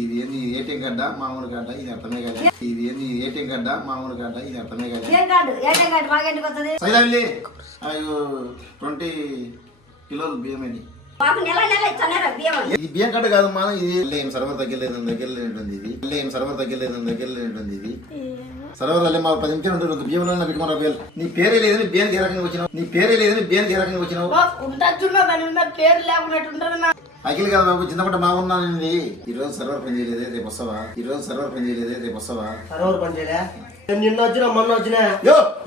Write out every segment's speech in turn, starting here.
ఇది ఏంది ఏటీఎం కార్డా మామూలు కార్డా ఇది అర్థమే కదా. ఇది ఏంది ఏటీఎం కార్డా మామూలు కార్డా ఇది అర్థమే కదా. సైలెంట్లీ 20 కిలోలు బియ్యం ఇది. ఇది బియ్యం కార్డు కాదమ్మా. ఇది ఏం సర్వర్ దగ్గరలేనటువంటి ఇది సర్వర్ వల్ల మా 10 నిమిషాలు ఉంటుంది. బియ్యంలో పెట్టుకున్నా బియ్యం. నీ పేరే లేదని బియ్యం ఏ రకంగా వచ్చినావు. అఖిల్ కదా బాబు చిన్నప్పటి బాగున్నానండి. ఈ రోజు సర్వర్ పని చేయలేదే రేపు వస్తావా. సర్వర్ పని చేయలే. నిన్న వచ్చినా మొన్న వచ్చినా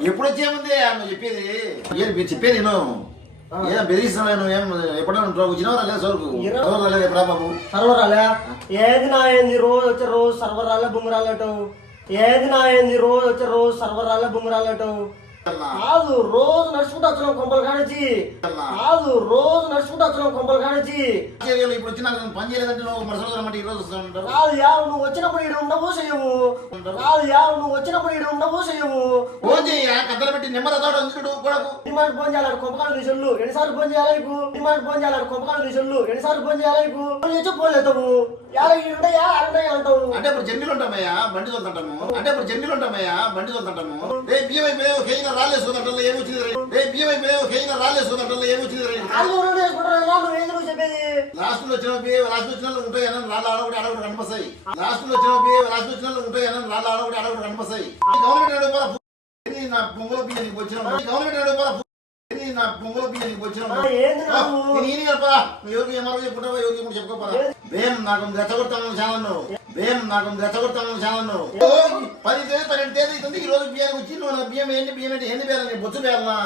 ఎప్పుడు వచ్చేముంది చెప్పేది చెప్పేది ఏం బెదిరిస్తున్నావు నువ్వేం ఎప్పుడైనా వచ్చినావు రాలేదు సరుకు రాలేదు ఎప్పుడా బాబు. సర్వర్ రాలే ఏది నా ఏంది రోజు వచ్చే రోజు సర్వర్ రాలే బుంగరాలటం. ఏది నా ఏంది రోజు వచ్చే రోజు సర్వర్ రాలే బుంగరాలటం. కాదు రోజు నడుచుకుంటూ వచ్చినాం కొంపలు కానిచ్చి. ఇప్పుడు వచ్చినా పని చేయలేదంటే నువ్వు మరుసటి ఈ రోజు వస్తావు. కాదు నువ్వు వచ్చినప్పుడు ఇక్కడ ఉండవు చెయ్యవు. ఫోన్ చెయ్య కద్దలు పెట్టి నెమ్మది అందుడు కూడా డిమాండ్ ఫోన్ చేయాలి కొంపకాలు నీ చెల్లు ఎన్నిసార్లు ఫోన్ చేయాలి నీకు. ఎన్నిసార్లు ఫోన్ చేయాలి నీకు. ఫోన్ ఫోన్ చేస్తావు అంటావు. అంటే ఇప్పుడు జర్నీలు ఉంటామయ్యా బండి తోలుతుంటాము. రేపు బియ్యం అయిపోయావు కేజీల రాలేసుకుంటే ఏమొచ్చింది. లాస్ట్ లో వచ్చిన ఉంటాయి రాళ్ళు ఆడొకటి కనిపిస్తాయి. గవర్నమెంట్ నా పొంగులో బియ్యానికి వచ్చిన ఎవరికి ఏమో చెప్పుకుంటావా ఎవరికి చెప్పుకోపోరా. భయం నాకు రెచ్చగొడతాను ఛానల్ 10 తేదీ 12 తేదీ అవుతుంది. ఈ రోజు బియ్యానికి వచ్చి నువ్వు బియ్యం ఏంటి బొచ్చు పేర్లా